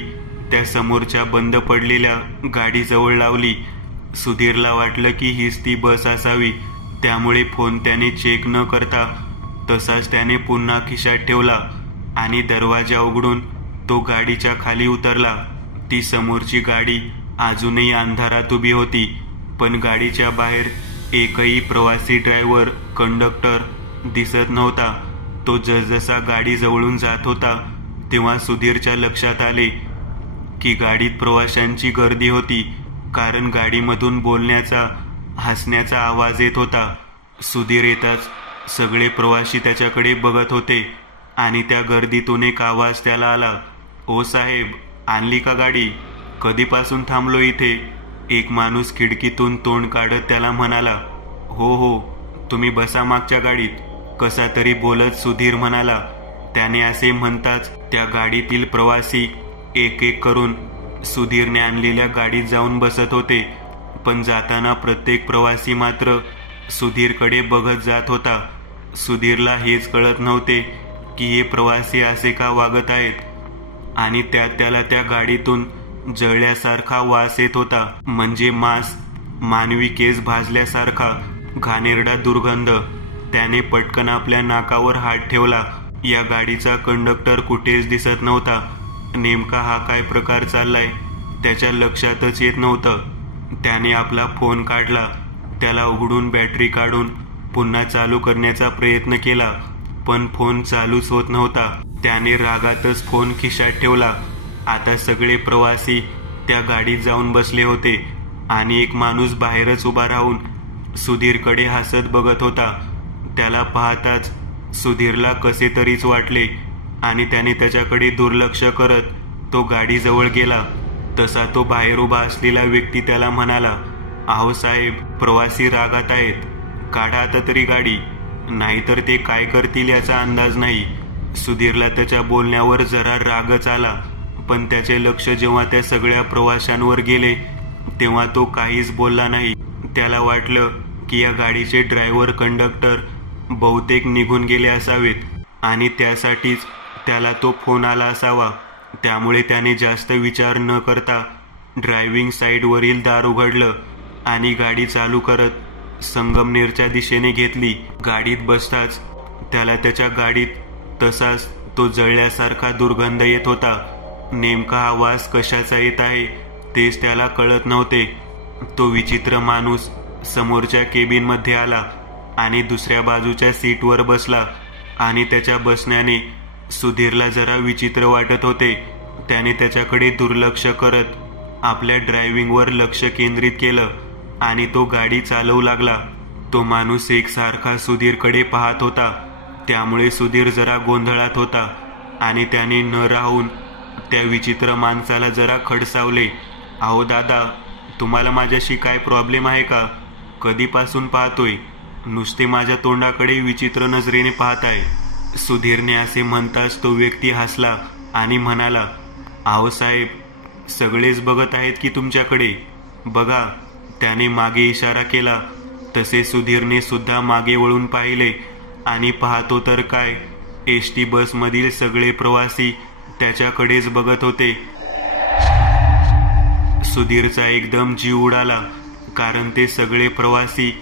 त्या समोरच्या बंद पडलेल्या गाडीजवळ लावली. सुधीरला वाटलं की हीच ती बस असावी, त्यामुळे फोन त्याने चेक न करता तसाच त्याने पुन्हा खिशात ठेवला आणि दरवाजा उघडून तो गाडीच्या खाली उतरला. ती समोरची गाडी अजूनही अंधारात उभी होती, पण गाडीच्या बाहेर एकही प्रवासी ड्रायव्हर कंडक्टर दिसत नव्हता. तो जसजसा गाडी जवळून जात होता तेव्हा सुधीरच्या लक्षात आले की गाडीत प्रवाशांची गर्दी होती, कारण गाडीमधून बोलण्याचा हसण्याचा आवाज येत होता. सुधीर येताच सगळे प्रवासी त्याच्याकडे बघत होते आणि त्या गर्दीतून एक आवाज त्याला आला. ओ साहेब, आणली का गाडी? कधीपासून थांबलो इथे? एक माणूस खिडकीतून तोंड काढत त्याला म्हणाला. हो हो, तुम्ही बसा मागच्या गाडीत, कसा तरी बोलत सुधीर म्हणाला. त्याने असे म्हणताच त्या गाडीतील प्रवासी एक एक करून सुधीरने आणलेल्या गाडीत जाऊन बसत होते, पण जाताना प्रत्येक प्रवासी मात्र सुधीरकडे बघत जात होता. सुधीरला हेच कळत नव्हते की हे प्रवासी असे का वागत आहेत आणि त्यात त्याला त्या गाडीतून जळल्यासारखा वास येत होता, म्हणजे मांस, मानवी केस भाजल्यासारखा घाणेरडा दुर्गंध. त्याने पटकन आपल्या नाकावर हात ठेवला. या गाडीचा कंडक्टर कुठेच दिसत नव्हता. नेमका हा काय प्रकार चाललाय त्याच्या लक्षातच येत नव्हतं. त्याने आपला फोन काढला. त्याला उघडून बॅटरी काढून पुन्हा चालू करण्याचा प्रयत्न केला, पण फोन चालूच होत नव्हता. त्याने रागातच फोन खिशात ठेवला. आता सगळे प्रवासी त्या गाडीत जाऊन बसले होते आणि एक माणूस बाहेरच उभा राहून सुधीरकडे हसत बघत होता. त्याला पाहताच सुधीरला कसे तरीच वाटले आणि त्याने त्याच्याकडे दुर्लक्ष करत तो गाडीजवळ गेला. तसा तो बाहेर उभा असलेला व्यक्ती त्याला म्हणाला, "अहो साहेब, प्रवासी रागात आहेत, काढा आता तरी गाडी, नाहीतर ते काय करतील याचा अंदाज नाही." सुधीरला त्याच्या बोलण्यावर जरा रागच आला, पण त्याचे लक्ष जेव्हा त्या सगळ्या प्रवाशांवर गेले तेव्हा तो काहीच बोलला नाही. त्याला वाटलं की या गाडीचे ड्रायव्हर कंडक्टर बहुतेक निघून गेले असावेत आणि त्यासाठीच त्याला तो फोन आला असावा. त्यामुळे त्याने जास्त विचार न करता ड्रायव्हिंग साईडवरील दार उघडलं आणि गाडी चालू करत संगमनेरच्या दिशेने घेतली. गाडीत बसताच त्याला त्याच्या गाडीत तसाच तो जळल्यासारखा दुर्गंध येत होता. नेमका हा वास कशाचा येत आहे तेच त्याला कळत नव्हते. तो विचित्र माणूस समोरच्या केबिनमध्ये आला आणि दुसऱ्या बाजूच्या सीटवर बसला आणि त्याच्या बसण्याने सुधीरला जरा विचित्र वाटत होते. त्याने त्याच्याकडे दुर्लक्ष करत आपल्या ड्रायव्हिंगवर लक्ष केंद्रित केलं आणि तो गाडी चालवू लागला. तो माणूस एकसारखा सुधीरकडे पाहत होता, त्यामुळे सुधीर जरा गोंधळात होता आणि त्याने न राहून त्या विचित्र माणसाला जरा खडसावले. "अहो दादा, तुम्हाला माझ्याशी काय प्रॉब्लेम आहे का? कधीपासून पाहतोय, नुसते माझ्या तोंडाकडे विचित्र नजरेने पाहताय." सुधीरने असे म्हणताच तो व्यक्ती हसला आणि म्हणाला, "अहो साहेब, सगळेच बघत आहेत की तुमच्याकडे, बघा." त्याने मागे इशारा केला. तसे सुधीरने सुद्धा मागे वळून पाहिले आणि पाहतो तर काय, एसटी बसमधील सगळे प्रवासी त्याच्याकडेच बघत होते. सुधीरचा एकदम जीव उडाला, कारण ते सगळे प्रवासी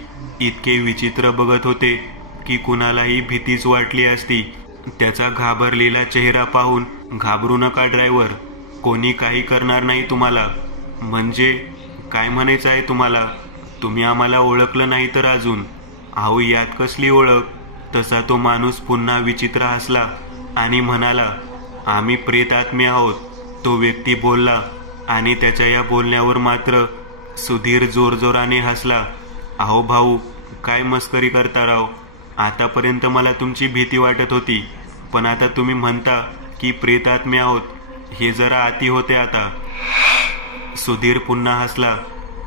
इतके विचित्र बघत होते की कुणालाही भीतीच वाटली असती. त्याचा घाबरलेला चेहरा पाहून, "घाबरू नका ड्रायव्हर, कोणी काही करणार नाही तुम्हाला." "म्हणजे काय म्हणायचं आहे तुम्हाला? तुम्ही आम्हाला ओळखलं नाही तर अजून?" "अहो, यात कसली ओळख?" तसा तो माणूस पुन्हा विचित्र हसला आणि म्हणाला, "आम्ही प्रेतात्मे आहोत." तो व्यक्ती बोलला आणि त्याच्या या बोलण्यावर मात्र सुधीर जोरजोराने हसला. "अहो भाऊ, काय मस्करी करता राव? आतापर्यंत मला तुमची भीती वाटत होती, पण आता तुम्ही म्हणता की प्रेतात्मे आहोत, हे जरा अति होते आता." सुधीर पुन्हा हसला.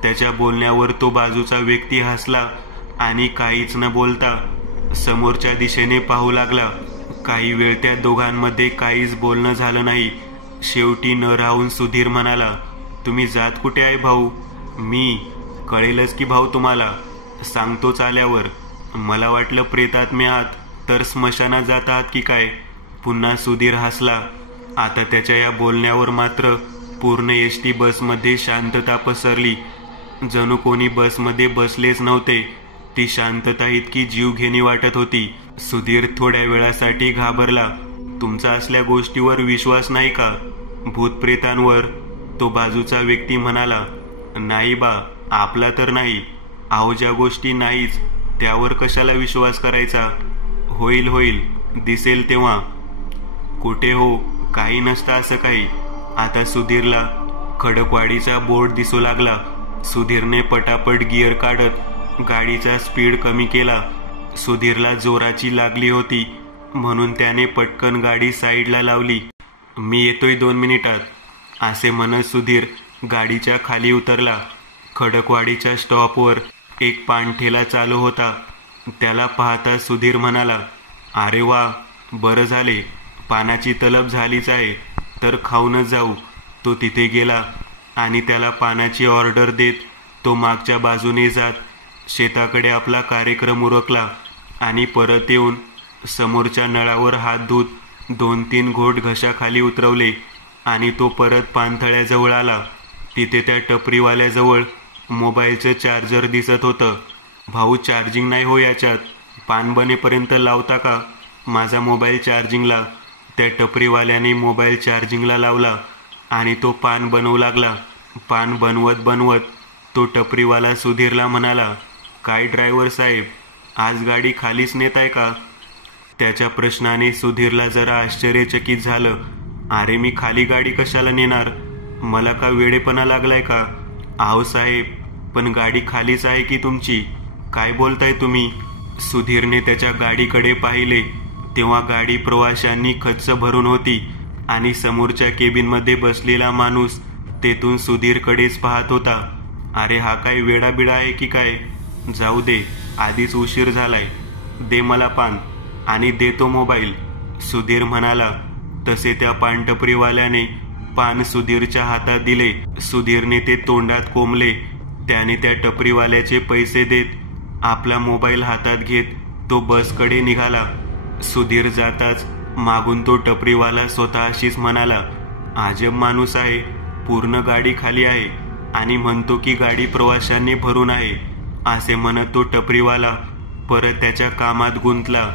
त्याच्या बोलण्यावर तो बाजूचा व्यक्ती हसला आणि काहीच न बोलता समोरच्या दिशेने पाहू लागला. काही वेळ त्या दोघांमध्ये काहीच बोलणं झालं नाही. शेवटी न राहून सुधीर म्हणाला, "तुम्ही जात कुठे आहे भाऊ?" "मी कळेलच की भाऊ तुम्हाला, सांगतोच आल्यावर. मला वाटलं प्रेतात्मे आहात तर स्मशानात जात आहात की काय." पुन्हा सुधीर हसला. आता त्याच्या या बोलण्यावर मात्र पूर्ण एसटी बसमध्ये शांतता पसरली. जणू कोणी बसमध्ये बसलेच नव्हते. ती शांतता इतकी जीवघेणी वाटत होती. सुधीर थोड्या वेळासाठी घाबरला. "तुमचा असल्या गोष्टीवर विश्वास नाही का? भूतप्रेतांवर?" तो बाजूचा व्यक्ती म्हणाला, "नाही बा, आपला तर नाही." "अहो, ज्या गोष्टी नाहीच त्यावर कशाला विश्वास करायचा? होईल होईल, दिसेल तेव्हा." "कुठे हो, काही नसतं असं काही." आता सुधीरला खडकवाडीचा बोर्ड दिसू लागला. सुधीरने पटापट गिअर काढत गाडीचा स्पीड कमी केला. सुधीरला जोराची लागली होती म्हणून त्याने पटकन गाडी साईडला लावली. "मी येतोय 2 मिनिटात," असे म्हणत सुधीर गाडीच्या खाली उतरला. खडकवाडीच्या स्टॉपवर एक पानठेला चालू होता. त्याला पाहता सुधीर म्हणाला, "अरे वा, बरं झाले, पानाची तलब झालीच आहे तर खाऊनच जाऊ." तो तिथे गेला आणि त्याला पानाची ऑर्डर देत तो मागच्या बाजूने जात शेताकडे आपला कार्यक्रम उरकला आणि परत येऊन समोरच्या नळावर हात धुत 2-3 घोट घशाखाली उतरवले आणि तो परत पानथळ्याजवळ आला. तिथे त्या टपरीवाल्याजवळ मोबाईलचं चार्जर दिसत होतं. भाऊ, चार्जिंग नाही हो याच्यात, पान बनेपर्यंत लावता का माझा मोबाईल चार्जिंगला? त्या टपरीवाल्याने मोबाईल चार्जिंगला लावला आणि तो पान बनवू लागला. पान बनवत तो टपरीवाला सुधीरला म्हणाला, काय ड्रायव्हर साहेब, आज गाडी खालीच नेताय का? त्याच्या प्रश्नाने सुधीरला जरा आश्चर्यचकित झालं. अरे मी खाली गाडी कशाला नेणार, मला का वेडेपणा लागलाय का? आहो साहेब, पण गाडी खालीच आहे की तुमची, काय बोलताय तुम्ही? सुधीरने त्याच्या गाडीकडे पाहिले तेव्हा गाडी प्रवाशांनी खच्च भरून होती आणि समोरच्या केबिनमध्ये बसलेला माणूस तेथून सुधीरकडेच पाहत होता. अरे हा काय वेडाबिडा आहे की काय? जाऊ दे, आधीच उशीर झालाय, दे मला पान आणि देतो मोबाईल, सुधीर म्हणाला. तसे त्या पानटपरीवाल्याने पान सुधीरच्या हातात दिले. सुधीरने ते तोंडात कोंबले. त्याने त्या टपरीवाल्याचे पैसे देत आपला मोबाईल हातात घेत तो बसकडे निघाला. सुधीर जाताच मागून तो टपरीवाला स्वतःशीच म्हणाला, अजब माणूस आहे, पूर्ण गाडी खाली आहे आणि म्हणतो की गाडी प्रवाशांनी भरून आहे. असे म्हणत तो टपरीवाला परत त्याच्या कामात गुंतला.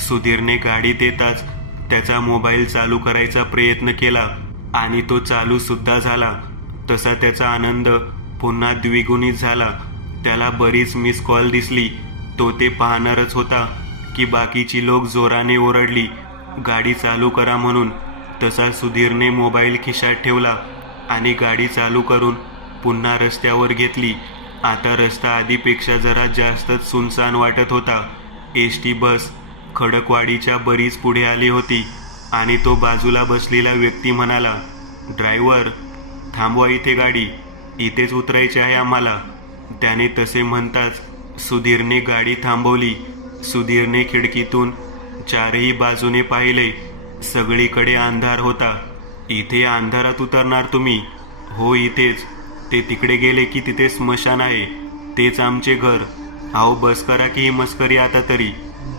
सुधीरने गाडीत येताच त्याचा मोबाईल चालू करायचा प्रयत्न केला आणि तो चालू सुद्धा झाला. तसा त्याचा आनंद पुन्हा द्विगुणित झाला. त्याला बरीच मिस कॉल दिसली. तो ते पाहणारच होता की बाकीची लोक जोराने ओरडली, गाडी चालू करा म्हणून. तसा सुधीरने मोबाईल खिशात ठेवला आणि गाडी चालू करून पुन्हा रस्त्यावर घेतली. आता रस्ता आधीपेक्षा जरा जास्तच सुनसान वाटत होता. एसटी बस खडकवाडीच्या बरीच पुढे आली होती आणि तो बाजूला बसलेला व्यक्ती म्हणाला, ड्रायव्हर थांबवा इथे गाडी, इथेच उतरायचे आहे आम्हाला. त्याने तसे म्हणताच सुधीरने गाडी थांबवली. सुधीरने खिडकीतून चारही बाजूने पाहिले. सगळीकडे अंधार होता. इथे अंधारात उतरणार तुम्ही? हो इथेच. ते तिकडे गेले की तिथे स्मशान आहे, तेच आमचे घर. अहो बस करा की ही मस्करी आता तरी.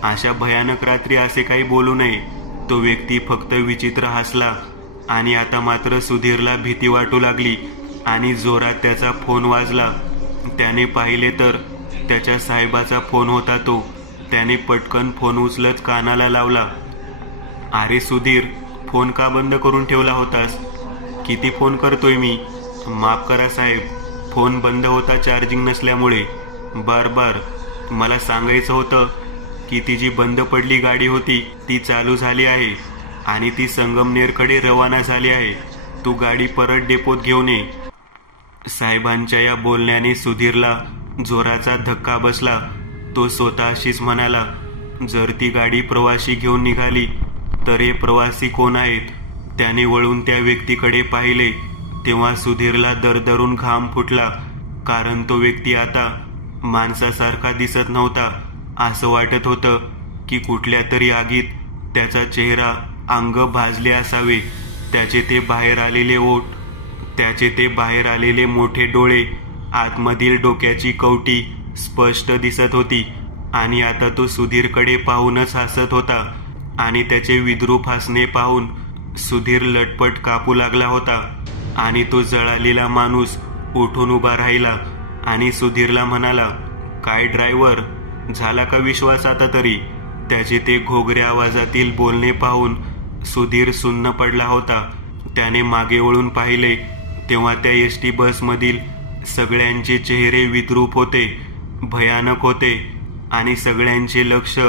अशा भयानक रात्री असे काही बोलू नये. तो व्यक्ती फक्त विचित्र हसला आणि आता मात्र सुधीरला भीती वाटू लागली आणि जोरात त्याचा फोन वाजला. त्याने पाहिले तर त्याच्या साहेबाचा फोन होता. त्याने पटकन फोन उचलत कानाला लावला. अरे सुधीर, फोन का बंद करून ठेवला होतास? किती फोन करतोय मी? माफ करा साहेब, फोन बंद होता चार्जिंग नसल्यामुळे. बर, मला सांगायचं होतं की ती जी बंद पडली गाडी होती ती चालू झाली आहे आणि ती संगमनेरकडे रवाना झाली आहे. तू गाडी परत डेपोत घेऊन ये. साहेबांच्या या बोलण्याने सुधीरला जोराचा धक्का बसला. तो स्वतःशीच म्हणाला, जर ती गाडी प्रवासी घेऊन निघाली तर हे प्रवासी कोण आहेत? त्याने वळून त्या व्यक्तीकडे पाहिले तेव्हा सुधीरला दरदरून घाम फुटला. कारण तो व्यक्ती आता माणसासारखा दिसत नव्हता. असं वाटत होतं की कुठल्या तरी आगीत त्याचा चेहरा, अंग भाजले असावे. त्याचे ते बाहेर आलेले ओठ, त्याचे ते बाहेर आलेले मोठे डोळे, आतमधील डोक्याची कवटी स्पष्ट दिसत होती. आणि आता तो सुधीरकडे पाहूनच हसत होता आणि त्याचे विद्रूप हसणे पाहून सुधीर लटपट कापू लागला होता. आणि तो जळालेला माणूस उठून उभा राहिला आणि सुधीरला म्हणाला, काय ड्रायव्हर, झाला का विश्वास आता तरी? त्याचे ते घोगऱ्या आवाजातील बोलणे पाहून सुधीर सुन्न पडला होता. त्याने मागे वळून पाहिले तेव्हा त्या एसटी बसमधील सगळ्यांचे चेहरे विद्रूप होते, भयानक होते आणि सगळ्यांचे लक्ष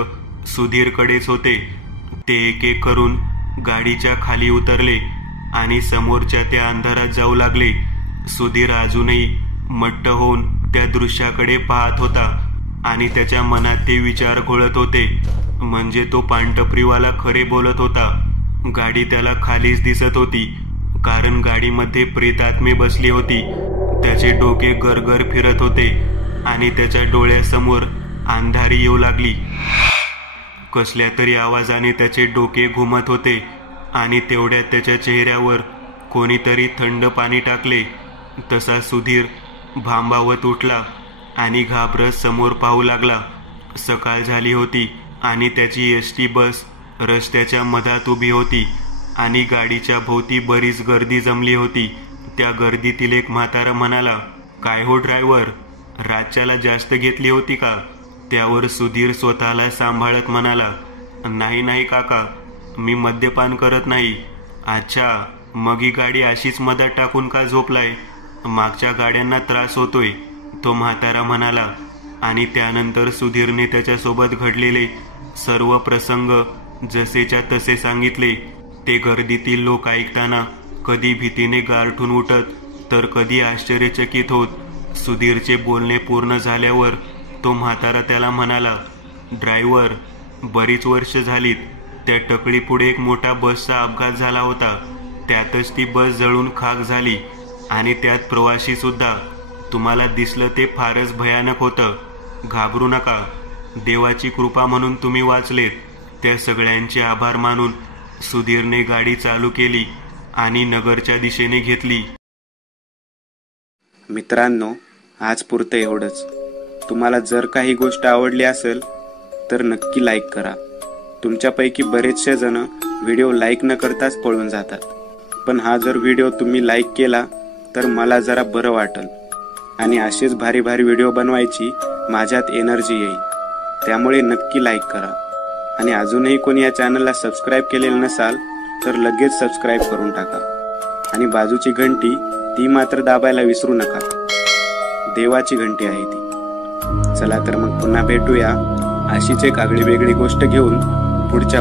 सुधीरकडेच होते. ते एक एक करून गाडीच्या खाली उतरले आणि समोरच्या त्या अंधारात जाऊ लागले. सुधीर अजूनही मट्ट होऊन त्या दृश्याकडे पाहत होता आणि त्याच्या मनात ते विचार घोळत होते. म्हणजे तो पानटपरीवाला खरे बोलत होता. गाडी त्याला खालीच दिसत होती कारण गाडीमध्ये प्रेतात्मे बसली होती. त्याचे डोके गरगर फिरत होते आणि त्याच्या डोळ्यासमोर अंधारी येऊ लागली. कसल्या तरी आवाजाने त्याचे डोके घुमत होते आणि तेवढ्यात त्याच्या चेहऱ्यावर कोणीतरी थंड पाणी टाकले. तसा सुधीर भांबावत उठला आणि घाबरत समोर पाहू लागला. सकाळ झाली होती आणि त्याची एसटी बस रस्त्याच्या मधात उभी होती आणि गाडीच्या भोवती बरीच गर्दी जमली होती. त्या गर्दीतील एक म्हातारा म्हणाला, काय हो ड्रायव्हर, रातच्याला जास्त घेतली होती का? त्यावर सुधीर स्वतःला सांभाळत म्हणाला, नाही नाही काका, मी मद्यपान करत नाही. अच्छा, मग ही गाडी अशीच मधात टाकून का झोपलाय? मागच्या गाड्यांना त्रास होतोय, तो म्हातारा म्हणाला. आणि त्यानंतर सुधीरने त्याच्यासोबत घडलेले सर्व प्रसंग जसेच्या तसे सांगितले. ते गर्दीतील लोक ऐकताना कधी भीतीने गारठून उठत तर कधी आश्चर्यचकित होत. सुधीरचे बोलणे पूर्ण झाल्यावर तो म्हातारा त्याला म्हणाला, ड्रायव्हर, बरीच वर्ष झालीत. त्या टकळीपुढे एक मोठा बसचा अपघात झाला होता. त्यातच ती बस जळून खाक झाली आणि त्यात प्रवासी सुद्धा. तुम्हाला दिसलं ते फारच भयानक होतं. घाबरू नका, देवाची कृपा म्हणून तुम्ही वाचलेत. त्या सगळ्यांचे आभार मानून सुधीरने गाडी चालू केली आणि नगरच्या दिशेने घेतली. मित्रांनो, आज पुरतं एवढंच. तुम्हाला जर काही गोष्ट आवडली असेल तर नक्की लाईक करा. तुमच्यापैकी बरेचसे जण व्हिडिओ लाईक न करताच पळून जातात, पण हा जर व्हिडिओ तुम्ही लाईक केला तर मला जरा बरं वाटेल आणि असेच भारी भारी व्हिडिओ बनवायची माझ्यात एनर्जी येईल. त्यामुळे नक्की लाईक करा. आणि अजूनही कोणी या चॅनलला सबस्क्राईब केलेलं नसाल तर लगेच सबस्क्राईब करून टाका. आणि बाजूची घंटी ती मात्र दाबायला विसरू नका. देवाची घंटी आहे ती. चला तर मग पुन्हा भेटूया अशीच एक आगळी वेगळी गोष्ट घेऊन पुढच्या